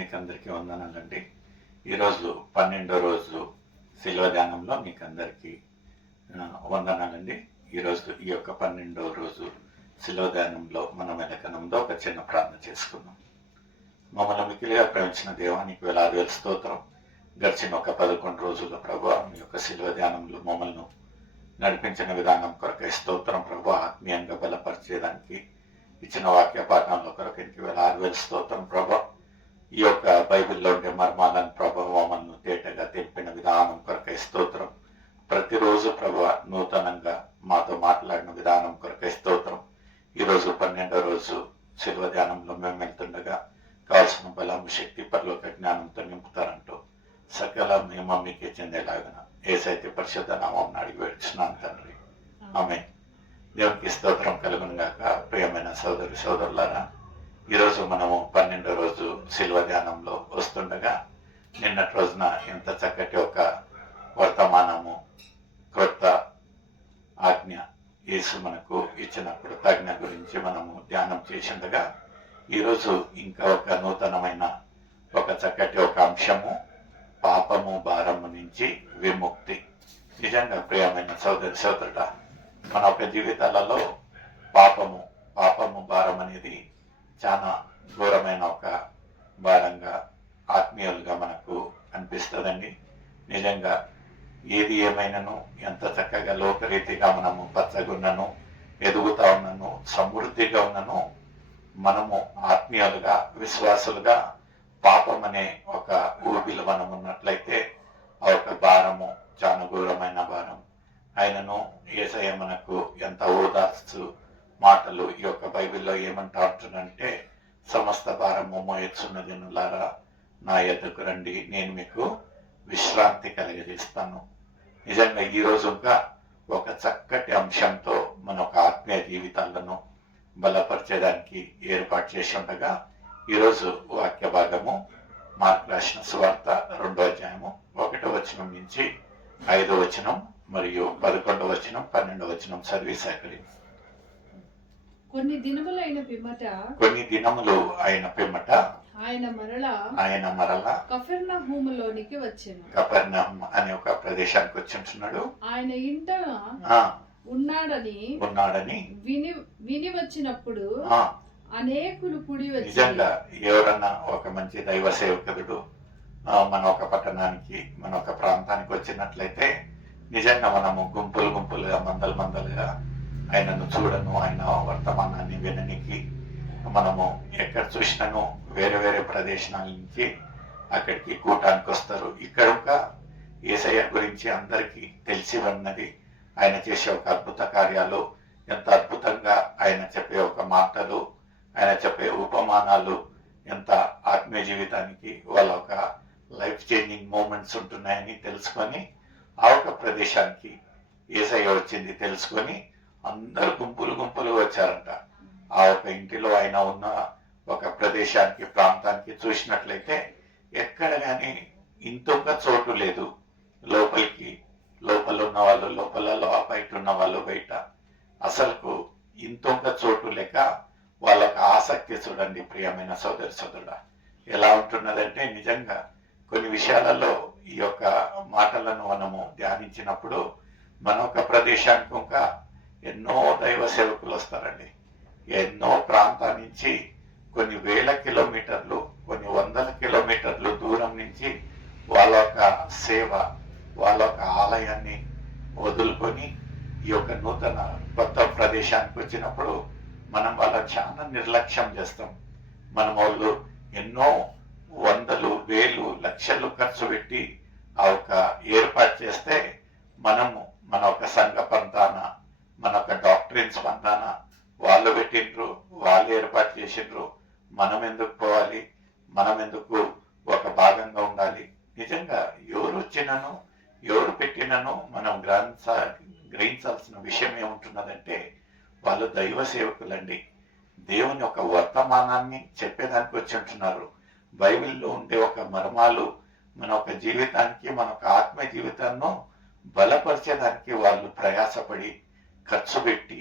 మీకు అందరికీ వందనాలండి. ఈరోజు 12వ రోజు శిలువ ధ్యానంలో మీకు అందరికీ వందనాలండి. ఈరోజు ఈ యొక్క 12వ రోజు శిలువ ధ్యానంలో మనం ఎలకనంలో ఒక చిన్న ప్రార్థన చేసుకుందాం. మమ్మల్ని మిక్కిలిగా ప్రేమించిన దేవానికి వేలాది స్తోత్రం. గడిచిన ఒక 11 రోజుల ప్రభు మీ యొక్క శిలువ ధ్యానంలో మమ్మల్ని నడిపించిన విధానం కొరకై స్తోత్రం ప్రభు. ఆత్మీయంగా బలపరిచేదానికి ఇచ్చిన వాక్య పాఠంలో కొరకు ఇంటికి వేలాది స్తోత్రం ప్రభు. ఈ యొక్క బైబిల్లో ఉండే మర్మాలను ప్రభు మమ్మల్ని తేటగా తెలిపిన విధానం కొరకై స్తోత్రం. ప్రతిరోజు ప్రభు నూతనంగా మాతో మాట్లాడిన విధానం కొరకై స్తోత్రం. ఈరోజు 12వ రోజు శిలువ ధ్యానంలో మేము వెళ్తుండగా కావాల్సిన బలం శక్తి పరలోక జ్ఞానంతో నింపుతారంటూ సకల మేము మీకే చెందేలాగన ఏసైతే పరిశుద్ధ నామం అడిగి వేడుచున్నాను తండ్రి. ఆమేన్. దేవునికి స్తోత్రం కలుగును గాక. ప్రియమైన సోదరి సోదరులారా, ఈరోజు మనము 12వ రోజు శిలువ ధ్యానంలో వస్తుండగా నిన్నటి రోజున ఎంత చక్కటి ఒక వర్తమానము, క్రొత్త ఆజ్ఞ యేసు మనకు ఇచ్చిన కృతజ్ఞ గురించి మనము ధ్యానం చేసిండగా ఈరోజు ఇంకా ఒక నూతనమైన ఒక చక్కటి ఒక అంశము, పాపము భారము నుంచి విముక్తి. నిజంగా ప్రియమైన సోదరి సోదరుడా, మన ఒక జీవితాలలో పాపము భారం అనేది చాలా ఘోరమైన ఒక భారంగా ఆత్మీయులుగా మనకు అనిపిస్తుందండి. నిజంగా ఏది ఏమైనాను ఎంత చక్కగా లోకరీతిగా మనము పచ్చగున్నను, ఎదుగుతా ఉన్నను, సమృద్ధిగా ఉన్నను, మనము ఆత్మీయులుగా విశ్వాసులుగా పాపం అనే ఒక ఊబిలో మనం ఉన్నట్లయితే ఆ ఒక భారము చాలా ఘోరమైన భారం. ఆయనను యేసయ్య మనకు ఎంత ఓదార్చు మాటలు ఈ యొక్క బైబిల్లో ఏమంటా ఉంటుందంటే, సమస్త భారము మోయొచ్చున్నదినులారా నా యొద్దకు రండి, నేను మీకు విశ్రాంతి కలిగజేస్తాను. నిజంగా ఈ రోజు ఇంకా ఒక చక్కటి అంశంతో మన ఒక ఆత్మీయ జీవితాలను బలపరిచేదానికి ఏర్పాటు చేసి ఉండగా ఈరోజు వాక్య భాగము మార్కు రాసిన సువార్త 2వ అధ్యాయము 1వ వచనం నుంచి 5వ వచనం మరియు 11వ వచనం 12వ వచనం చదివి సేకరించి. కొన్ని దినములు అయిన పిమ్మట ఆయన మరలా కపెర్నహూములోనికి వచ్చెను. కపెర్నహూం అనే ఒక ప్రదేశానికి వచ్చుంటున్నాడు. ఆయన ఇంట ఉన్నాడని విని వచ్చినప్పుడు అనేకులు కూడి వచ్చి, నిజంగా ఎవరన్నా ఒక మంచి దైవ సేవకుడు మన ఒక పట్టణానికి, మన ఒక ప్రాంతానికి వచ్చినట్లయితే నిజంగా మనము గుంపులుగా మందలుగా ఆయనను చూడను, ఆయన వర్తమానాన్ని విననికి మనము ఎక్కడ చూసినాను వేరే ప్రదేశాల నుంచి అక్కడికి కూటానికి వస్తారు. ఇక్కడ ఒక యేసయ్య గురించి అందరికీ తెలిసి ఉన్నది. ఆయన చేసే ఒక అద్భుత కార్యాలు, ఎంత అద్భుతంగా ఆయన చెప్పే ఒక మాటలు, ఆయన చెప్పే ఉపమానాలు ఎంత ఆత్మీయ జీవితానికి వాళ్ళ ఒక లైఫ్ చేంజింగ్ మూమెంట్స్ ఉంటున్నాయని తెలుసుకొని ఆ ఒక ప్రదేశానికి యేసయ్య వచ్చింది తెలుసుకొని అందరు గుంపులు వచ్చారంట. ఆ ఒక ఇంటిలో ఆయన ఉన్న ఒక ప్రదేశానికి, ప్రాంతానికి చూసినట్లయితే ఎక్కడ కానీ ఇంకొక చోటు లేదు. లోపల ఉన్న వాళ్ళు లోపలలో, బయట ఉన్న వాళ్ళు బయట, అసలుకు ఇంకొక చోటు లేక వాళ్ళకి ఆసక్తి చూడండి. ప్రియమైన సోదరి సోదరుడా, ఎలా ఉంటున్నదంటే నిజంగా కొన్ని విషయాలలో ఈ యొక్క మాటలను మనము ధ్యానించినప్పుడు మన ఒక ప్రదేశానికి ఇంకా ఎన్నో దైవ సేవకులు వస్తారండి. ఎన్నో ప్రాంతాల నుంచి కొన్ని వేల కిలోమీటర్లు, కొన్ని వందల కిలోమీటర్లు దూరం నుంచి వాళ్ళ యొక్క సేవ, వాళ్ళ యొక్క ఆలయాన్ని వదులుకొని ఈ యొక్క నూతన కొత్త ప్రదేశానికి వచ్చినప్పుడు మనం వాళ్ళని చాలా నిర్లక్ష్యం చేస్తాం. మనం వాళ్ళు ఎన్నో వందలు, వేలు, లక్షలు ఖర్చు పెట్టి ఆ ఒక ఏర్పాటు చేస్తే మనము మన ఒక సంఘ పంతాన, మన ఒక డాక్టరీన్స్ పంతాన వాళ్ళు పెట్టిండ్రు, వాళ్ళు ఏర్పాటు చేసిండ్రు, మనం ఎందుకు పోవాలి, మనం ఎందుకు ఒక భాగంగా ఉండాలి. నిజంగా ఎవరు వచ్చినను ఎవరు పెట్టినను మనం గ్రహించాల్సిన విషయం ఏముంటున్నదంటే, వాళ్ళు దైవ సేవకులండి. దేవుని ఒక వర్తమానాన్ని చెప్పేదానికి వచ్చి ఉంటున్నారు. బైబిల్లో ఉండే ఒక మర్మాలు మన ఒక జీవితానికి, మన ఒక ఆత్మీయ జీవితాన్ని బలపరిచేదానికి వాళ్ళు ప్రయాసపడి ఖర్చు పెట్టి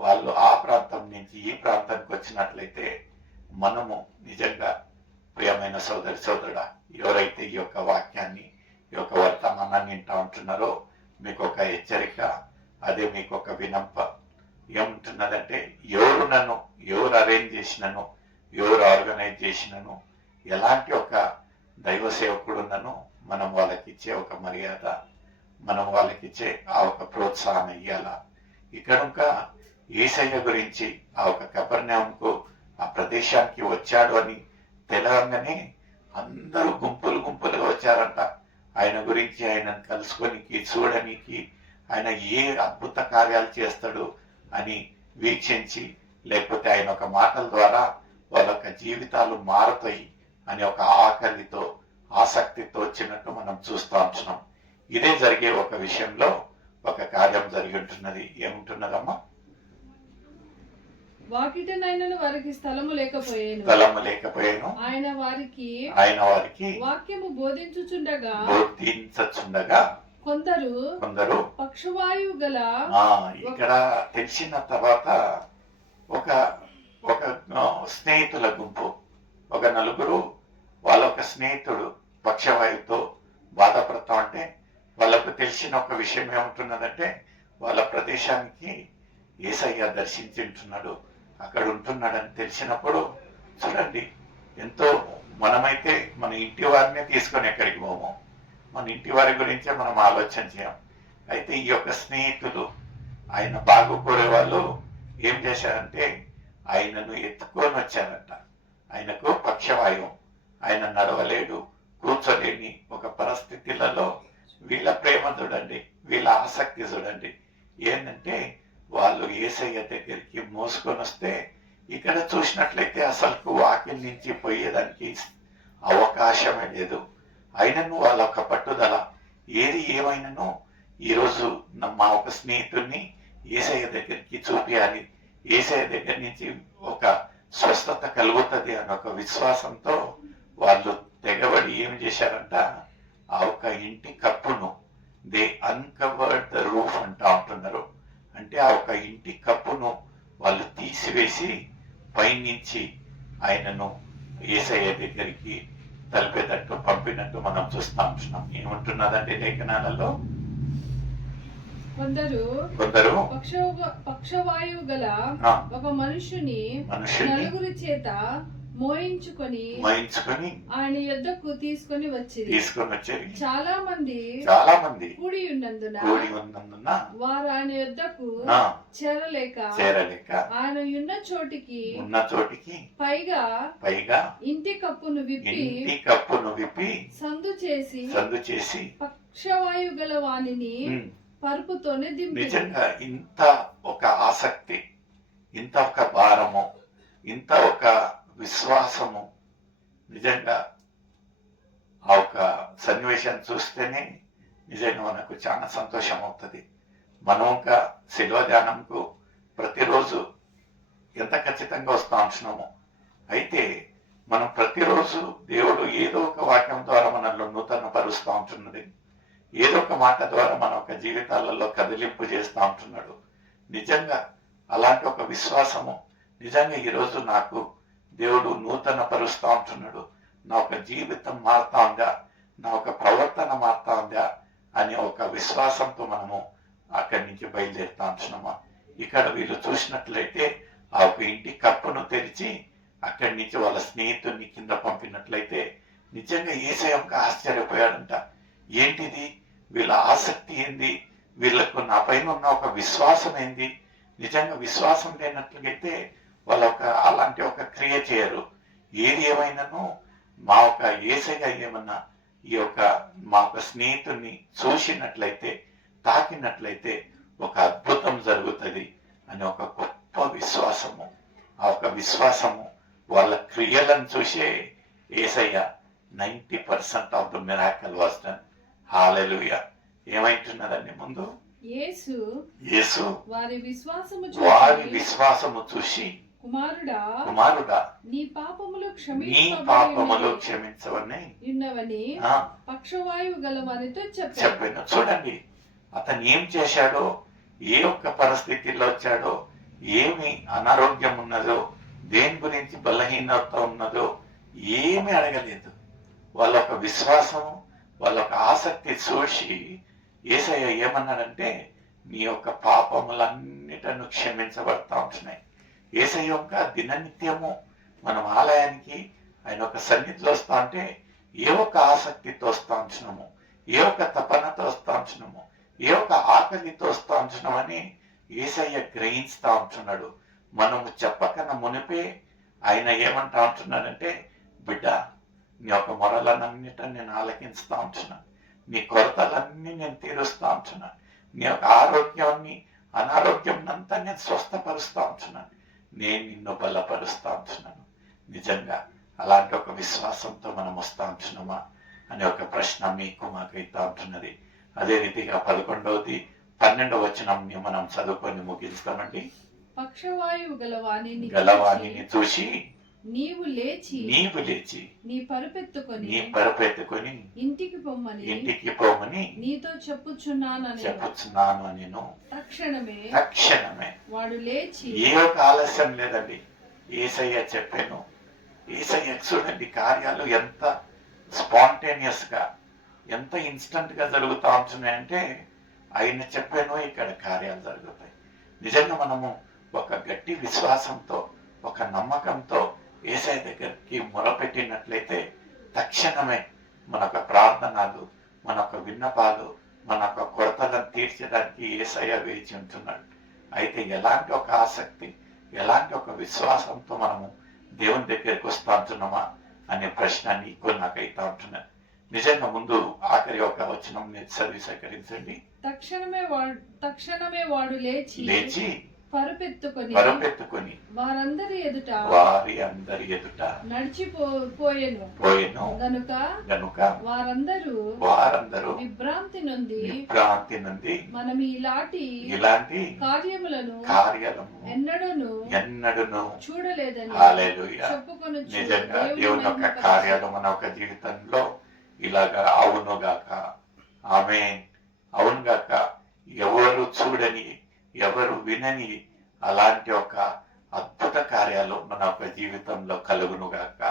వాళ్ళు ఆ ప్రాంతం నుంచి ఈ ప్రాంతానికి వచ్చినట్లయితే మనము నిజంగా ప్రియమైన సోదరి సోదరుడా, ఎవరైతే ఈ యొక్క వాక్యాన్ని, ఈ యొక్క వర్తమానాన్ని వింటా ఉంటున్నారో మీకు ఒక హెచ్చరిక, అదే మీకు ఒక వినంప. ఏముంటున్నదంటే, ఎవరు అరేంజ్ చేసినను, ఎవరు ఆర్గనైజ్ చేసినను, ఎలాంటి ఒక దైవ సేవకుడున్నను మనం వాళ్ళకి ఇచ్చే ఒక మర్యాద, మనం వాళ్ళకి ఇచ్చే ఆ ఒక ప్రోత్సాహం ఇయ్యాల. ఇక్కడ ఇంకా యేసయ్య గురించి ఆ ఒక కపెర్నహూముకు, ఆ ప్రదేశానికి వచ్చాడు అని తెలవంగానే అందరూ గుంపులుగా వచ్చారంట. ఆయన గురించి, ఆయనను కలుసుకోనికి, చూడడానికి, ఆయన ఏ అద్భుత కార్యాలు చేస్తాడు అని వీక్షించి, లేకపోతే ఆయన ఒక మాటల ద్వారా వాళ్ళ యొక్క జీవితాలు మారుతాయి అని ఒక ఆకలితో, ఆసక్తితో వచ్చినట్టు మనం చూస్తూ ఉంటున్నాం. ఇదే జరిగే ఒక విషయంలో ఒక కార్యం జరిగి ఉంటున్నది. ఏముంటున్నదమ్మా? వాకిటనైనను వారికి స్థలము లేకపోయాను, ఆయన వారికి వాక్యము బోధించుచుండగా కొందరు పక్షవాయువు గల, ఇక్కడ తెలిసిన తర్వాత ఒక ఒక స్నేహితుల గుంపు, ఒక నలుగురు, వాళ్ళ ఒక స్నేహితుడు పక్షవాయువుతో బాధపడతా ఉంటే వాళ్ళకు తెలిసిన ఒక విషయం ఏముంటున్నదంటే, వాళ్ళ ప్రదేశానికి యేసయ్య దర్శించుంటున్నాడు, అక్కడ ఉంటున్నాడని తెలిసినప్పుడు, చూడండి, ఎంతో మనమైతే మన ఇంటి వారినే తీసుకొని ఎక్కడికి పోము, మన ఇంటి వారి గురించే మనం ఆలోచన చేయం. అయితే ఈ యొక్క స్నేహితులు, ఆయన బాగు కోరే వాళ్ళు ఏం చేశారంటే, ఆయనను ఎత్తుకొని వచ్చారంట. ఆయనకు పక్షవాయువు, ఆయన నడవలేడు, కూర్చోలేని ఒక పరిస్థితులలో వీళ్ళ ప్రేమ చూడండి, వీళ్ళ ఆసక్తి చూడండి. ఏంటంటే, వాళ్ళు యేసయ్య దగ్గరికి మోసుకొని వస్తే, ఇక్కడ చూసినట్లయితే అసలు వాకిలి నుంచి పోయేదానికి అవకాశమే లేదు. అయినను వాళ్ళ ఒక పట్టుదల, ఏది ఏమైనాను ఈరోజు మా ఒక స్నేహితుడిని యేసయ్య దగ్గరికి చూపించాలి, యేసయ్య దగ్గర నుంచి ఒక స్వస్థత కలుగుతుంది అన్న ఒక విశ్వాసంతో వాళ్ళు తెగబడి ఏం చేశారంట, ఆ ఒక ఇంటి కప్పును, దే అన్కవర్డ్ ద రూఫ్ అంటా ఉంటున్నారు. అంటే ఆ ఒక ఇంటి కప్పును వాళ్ళు తీసివేసి పైనుంచి ఆయనను యేసయ్య దగ్గరికి తలిపేటట్టు పంపినట్టు మనం చూస్తా ఉంటున్నాం. ఏముంటున్నదంటే లేఖనాలలో, కొందరు పక్షవాయువు గల ఒక మనుషుని నలుగురి చేత మోయించుకొని ఆయన యొద్దకు తీసుకొని వచ్చారు. చాలా మంది కూడి ఉన్నందున వారు ఆయన యొద్దకు చేరలేక ఆయన ఉన్న చోటికి పైగా ఇంటి కప్పును విప్పి సందు చేసి పక్షవాయువు గల వానిని పరుపుతోనే దింపి. నిజంగా ఇంత ఒక ఆసక్తి, ఇంత ఒక భారము, ఇంత ఒక విశ్వాసము, నిజంగా ఆ ఒక సన్నివేశాన్ని చూస్తేనే నిజంగా మనకు చాలా సంతోషం అవుతుంది. మనం ఒక శిలువ ధ్యానంకు ప్రతిరోజు ఎంత ఖచ్చితంగా వస్తూ ఉంటున్నాము. అయితే మనం ప్రతిరోజు దేవుడు ఏదో ఒక వాక్యం ద్వారా మనల్ని నూతన పరుస్తూ ఉంటున్నది, ఏదో ఒక మాట ద్వారా మన ఒక జీవితాలలో కదిలింపు చేస్తూ ఉంటున్నాడు. నిజంగా అలాంటి ఒక విశ్వాసము, నిజంగా ఈరోజు నాకు దేవుడు నూతన పరుస్తూ ఉంటున్నాడు, నా ఒక జీవితం మారుతా ఉందా, నా ఒక ప్రవర్తన మారుతా ఉందా అనే ఒక విశ్వాసంతో మనము అక్కడి నుంచి బయలుదేరుతా ఉంటున్నామా. ఇక్కడ వీళ్ళు చూసినట్లయితే ఆ ఒక ఇంటి కప్పును తెరిచి అక్కడి నుంచి వాళ్ళ స్నేహితుడిని కింద పంపినట్లయితే నిజంగా యేసయ్య ఆశ్చర్యపోయాడంట. ఏంటిది, వీళ్ళ ఆసక్తి ఏంది, వీళ్ళకు నా పైన ఉన్న ఒక విశ్వాసం ఏంది. నిజంగా విశ్వాసం లేనట్లయితే వాళ్ళ ఒక అలాంటి ఒక క్రియ చేయరు. ఏది ఏమైనాను మా ఒక యేసయ్య ఏమన్నా ఈ యొక్క మా ఒక స్నేహితుడిని చూసినట్లయితే, తాకినట్లయితే ఒక అద్భుతం జరుగుతుంది అనే ఒక గొప్ప విశ్వాసము. ఆ ఒక విశ్వాసము వాళ్ళ క్రియలను చూసే యేసయ్య 90% of the miracle was done. Hallelujah. ఏమైతున్నదండి, ముందు యేసు వారి విశ్వాసము చూసి కుమారుడా నీ పాపములు క్షమించవని పక్షవాయువు గలవానితో చెప్పాను. చూడండి, అతను ఏం చేశాడో, ఏ ఒక్క పరిస్థితిలో వచ్చాడో, ఏమి అనారోగ్యం ఉన్నదో, దేని గురించి బలహీనత ఉన్నదో, ఏమీ అడగలేదు. వాళ్ళ ఒక విశ్వాసం, వాళ్ళ ఒక ఆసక్తి చూసి యేసయ్య ఏమన్నాడంటే, నీ యొక్క పాపములన్నిటను క్షమించబడతా ఉంటున్నాయి. యేసయ్య యొక్క దిననిత్యము మనం ఆలయానికి ఆయన ఒక సన్నిధిలో వస్తా ఉంటే ఏ ఒక్క ఆసక్తితో వస్తా ఉంటున్నాము, ఏ ఒక్క తపనతో వస్తా ఉంటున్నాము, ఏ ఒక్క ఆకలితో వస్తా ఉంటున్నామని యేసయ్య గ్రహిస్తా ఉంటున్నాడు. మనము చెప్పకన్నా మునిపే ఆయన ఏమంటా ఉంటున్నాడంటే, బిడ్డ నీ యొక్క మొరలన్నిటిని నేను ఆలకించుతా ఉంటున్నాను, నీ కొరతలన్నీ నేను తీరుస్తా ఉంటున్నాను, నీ యొక్క ఆరోగ్యాన్ని అనారోగ్యం అంతా నేను స్వస్థపరుస్తా ఉంటున్నాను, నేను నిన్ను బలపరుస్తా ఉంటున్నాను. నిజంగా అలాంటి ఒక విశ్వాసంతో మనం వస్తా ఉంటున్నామా అనే ఒక ప్రశ్న మీకు మాకైతా ఉంటున్నది. అదే రీతిగా 11వ 12వ వచనంని మనం చదువుకొని ముగిస్తామండి. పక్షవాయువు గలవాణిని చూసి నీవు లేచి నీ పరుపెత్తుకొని ఇంటికి పొమ్మని నీతో చెప్పుచున్నాను నేను. తక్షణమే వాడు లేచి, ఏ ఒక ఆలస్యం లేదండి, యేసయ్య చెప్పాను. యేసయ్య చూడండి కార్యాలు ఎంత స్పాంటేనియస్ గా, ఎంత ఇన్స్టంట్ గా జరుగుతా ఉంటున్నాయంటే, ఆయన చెప్పాను ఇక్కడ కార్యాలు జరుగుతాయి. నిజంగా మనము ఒక గట్టి విశ్వాసంతో, ఒక నమ్మకంతో యేసయ్య దగ్గరికి మొరపెట్టినట్లయితే తక్షణమే మన యొక్క ప్రార్థనలు, మన యొక్క విన్నపాలు, మన యొక్క కొరతలను తీర్చడానికి యేసయ్య వేచి ఉంటున్నాడు. అయితే ఎలాంటి ఒక ఆసక్తి, ఎలాంటి ఒక విశ్వాసంతో మనము దేవుని దగ్గరికి వస్తా ఉంటున్నామా అనే ప్రశ్న నీకు నాకైతా ఉంటున్నది. నిజంగా ముందు ఆఖరి ఒక వచనం చదివి సేకరించండి. తక్షణమే వాడు లేచి పరుపెత్తుకొని వారి అందరి ఎదుట నడిచిపోయెను గనుక వారందరూ విభ్రాంతి నుండి మనం ఇలాంటి కార్యములను ఎన్నడూను చూడలేదని చెప్పుకొని నిజంగా దేవుని యొక్క కార్యాలు మన యొక్క జీవితంలో ఇలాగా అవునుగాక, ఆమేన్, అవునుగాక, ఎవరు చూడని, ఎవరు వినని అలాంటి ఒక అద్భుత కార్యాలు మన యొక్క జీవితంలో కలుగునుగాక.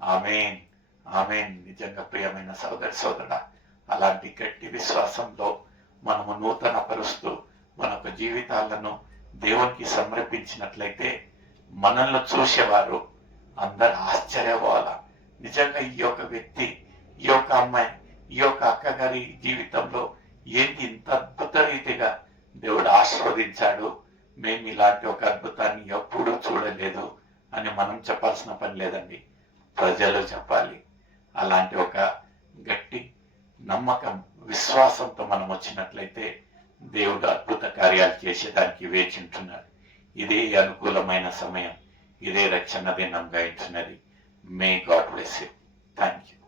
ఆమేన్, ఆమేన్. నిజంగా ప్రియమైన సోదరుడా, అలాంటి గట్టి విశ్వాసంలో మనము నూతన పరుస్తూ మన యొక్క జీవితాలను దేవునికి సమర్పించినట్లయితే మనల్ని చూసేవారు అందరు ఆశ్చర్యపోవాలా. నిజంగా ఈ యొక్క వ్యక్తి, ఈ యొక్క అమ్మాయి, ఈ యొక్క అక్కగారి జీవితంలో ఏంటి ఇంత అద్భుత రీతిగా దేవుడు ఆశీర్వదించాడు, మేము ఇలాంటి ఒక అద్భుతాన్ని ఎప్పుడూ చూడలేదు అని మనం చెప్పాల్సిన పని లేదండి, ప్రజలు చెప్పాలి. అలాంటి ఒక గట్టి నమ్మకం, విశ్వాసంతో మనం వచ్చినట్లయితే దేవుడు అద్భుత కార్యాలు చేసేదానికి వేచి ఉంటున్నాడు. ఇదే అనుకూలమైన సమయం, ఇదే రక్షణ దినంగా ఉంటున్నది. May God bless you. Thank you.